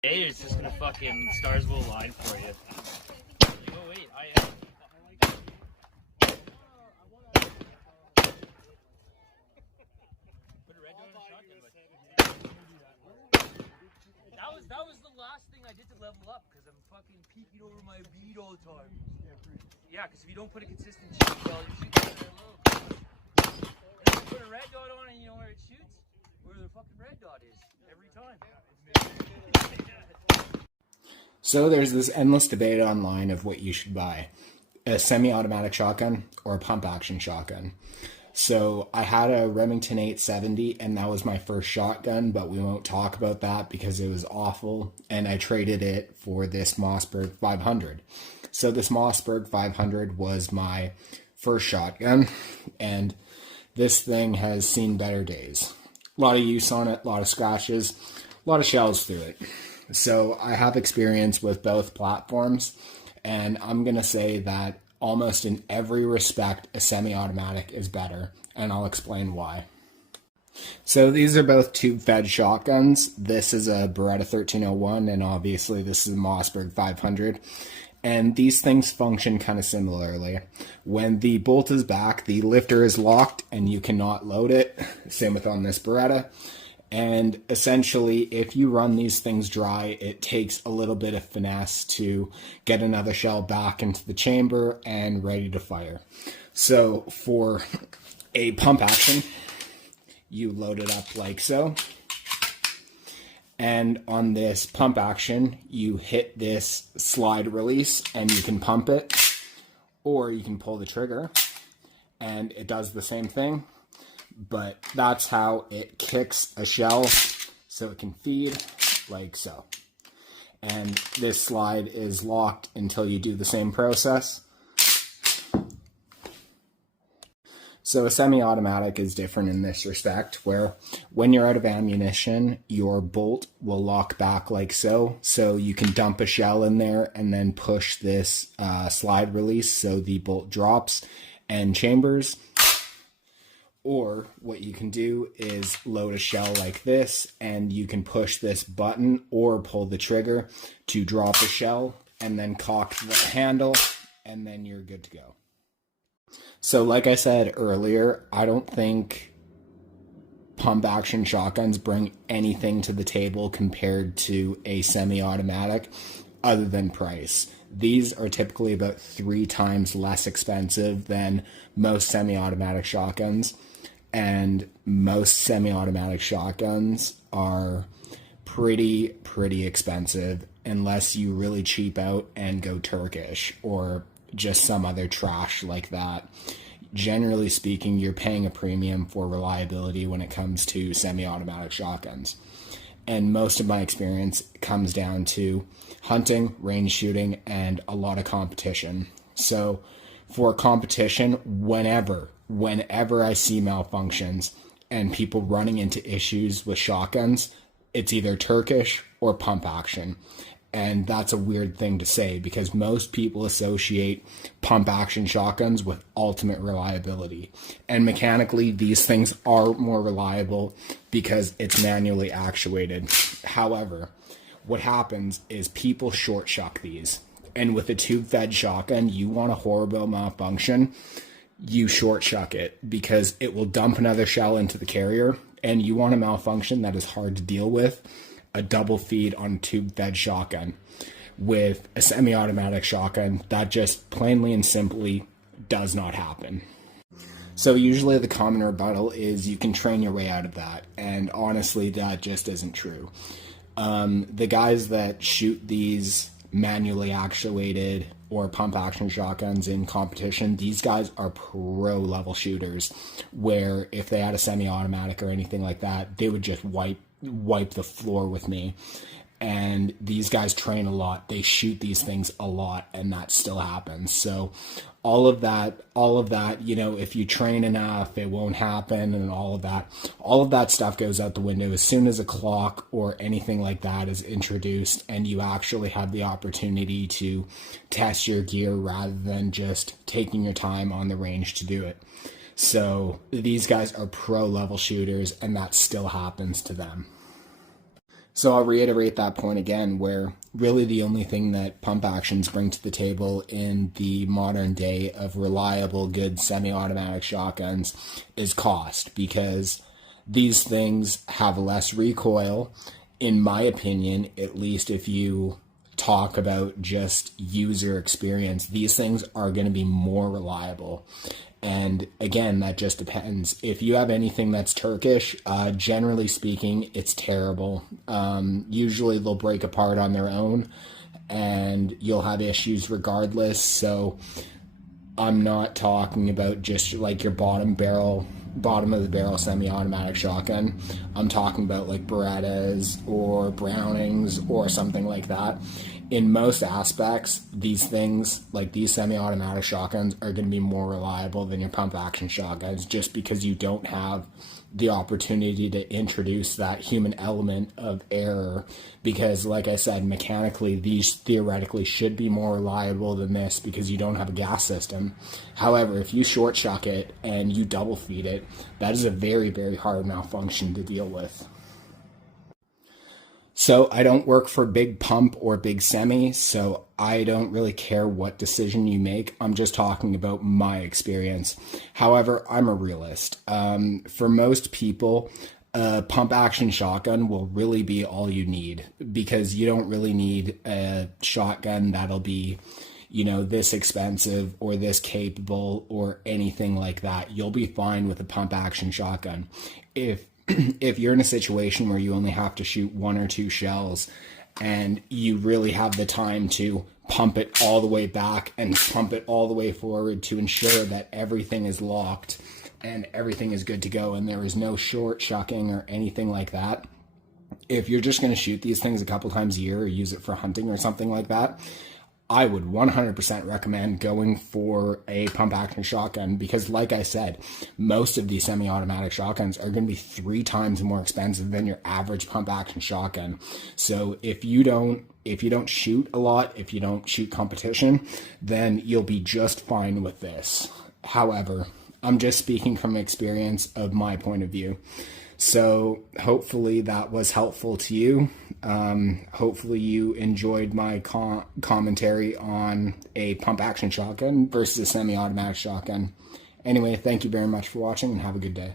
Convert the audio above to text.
Hey, it's just gonna fucking stars will align for you. Oh wait, I am. Put a red dot on a shotgun, that was the last thing I did to level up because I'm fucking peeking over my bead all the time. Yeah, because if you don't put a consistent shoot, well, you're shooting very low. And if you put a red dot on and you know where it shoots, where the fucking red dot is every time. So there's this endless debate online of what you should buy, a semi-automatic shotgun or a pump-action shotgun. So I had a Remington 870, and that was my first shotgun, but we won't talk about that because it was awful, and I traded it for this Mossberg 500. So this Mossberg 500 was my first shotgun, and this thing has seen better days. A lot of use on it, a lot of scratches, a lot of shells through it. So I have experience with both platforms, and I'm going to say that almost in every respect, a semi-automatic is better, and I'll explain why. So these are both tube-fed shotguns. This is a Beretta 1301, and obviously this is a Mossberg 500. And these things function kind of similarly. When the bolt is back, the lifter is locked, and you cannot load it. Same with on this Beretta. And essentially, if you run these things dry, it takes a little bit of finesse to get another shell back into the chamber and ready to fire. So for a pump action, you load it up like so. And on this pump action, you hit this slide release and you can pump it, or you can pull the trigger and it does the same thing. But that's how it kicks a shell so it can feed like so. And this slide is locked until you do the same process. So a semi-automatic is different in this respect, where when you're out of ammunition, your bolt will lock back like so. So you can dump a shell in there and then push this slide release so the bolt drops and chambers. Or what you can do is load a shell like this, and you can push this button or pull the trigger to drop a shell and then cock the handle, and then you're good to go. So like I said earlier, I don't think pump action shotguns bring anything to the table compared to a semi-automatic other than price. These are typically about 3 times less expensive than most semi-automatic shotguns. And most semi-automatic shotguns are pretty expensive unless you really cheap out and go Turkish or just some other trash like that. Generally speaking, you're paying a premium for reliability when it comes to semi-automatic shotguns. And most of my experience comes down to hunting, range shooting, and a lot of competition. So for competition, whenever I see malfunctions and people running into issues with shotguns, it's either Turkish or pump action. And that's a weird thing to say because most people associate pump action shotguns with ultimate reliability. And mechanically, these things are more reliable because it's manually actuated. However, what happens is people short shuck these. And with a tube-fed shotgun, you want a horrible malfunction, you short shuck it because it will dump another shell into the carrier, and you want a malfunction that is hard to deal with, a double feed on a tube-fed shotgun. With a semi-automatic shotgun, that just plainly and simply does not happen. So usually the common rebuttal is you can train your way out of that, and honestly, that just isn't true. The guys that shoot these manually actuated or pump action shotguns in competition, these guys are pro level shooters, where if they had a semi-automatic or anything like that, they would just wipe the floor with me. And these guys train a lot, they shoot these things a lot, and that still happens. So all of that, you know, if you train enough, it won't happen, and all of that stuff goes out the window as soon as a clock or anything like that is introduced and you actually have the opportunity to test your gear rather than just taking your time on the range to do it. So these guys are pro level shooters, and that still happens to them. So I'll reiterate that point again, where really the only thing that pump actions bring to the table in the modern day of reliable, good semi-automatic shotguns is cost, because these things have less recoil, in my opinion, at least if you talk about just user experience. These things are going to be more reliable. And again, that just depends. If you have anything that's Turkish, generally speaking, it's terrible. Usually they'll break apart on their own and you'll have issues regardless. So I'm not talking about just like your bottom of the barrel semi-automatic shotgun. I'm talking about like Berettas or Brownings or something like that. In most aspects, these things, like these semi-automatic shotguns, are going to be more reliable than your pump action shotguns, just because you don't have the opportunity to introduce that human element of error. Because like I said, mechanically, these theoretically should be more reliable than this because you don't have a gas system. However, if you short chuck it and you double feed it, that is a very, very hard malfunction to deal with. So I don't work for Big Pump or Big Semi, so I don't really care what decision you make. I'm just talking about my experience. However, I'm a realist. For most people, a pump action shotgun will really be all you need, because you don't really need a shotgun that'll be, you know, this expensive or this capable or anything like that. You'll be fine with a pump action shotgun. If you're in a situation where you only have to shoot 1 or 2 shells and you really have the time to pump it all the way back and pump it all the way forward to ensure that everything is locked and everything is good to go and there is no short chucking or anything like that, if you're just going to shoot these things a couple times a year or use it for hunting or something like that, I would 100% recommend going for a pump action shotgun, because like I said, most of these semi-automatic shotguns are going to be 3 times more expensive than your average pump action shotgun. So if you don't shoot a lot, if you don't shoot competition, then you'll be just fine with this. However, I'm just speaking from experience of my point of view. So hopefully that was helpful to you. Hopefully you enjoyed my commentary on a pump action shotgun versus a semi-automatic shotgun. Anyway, thank you very much for watching and have a good day.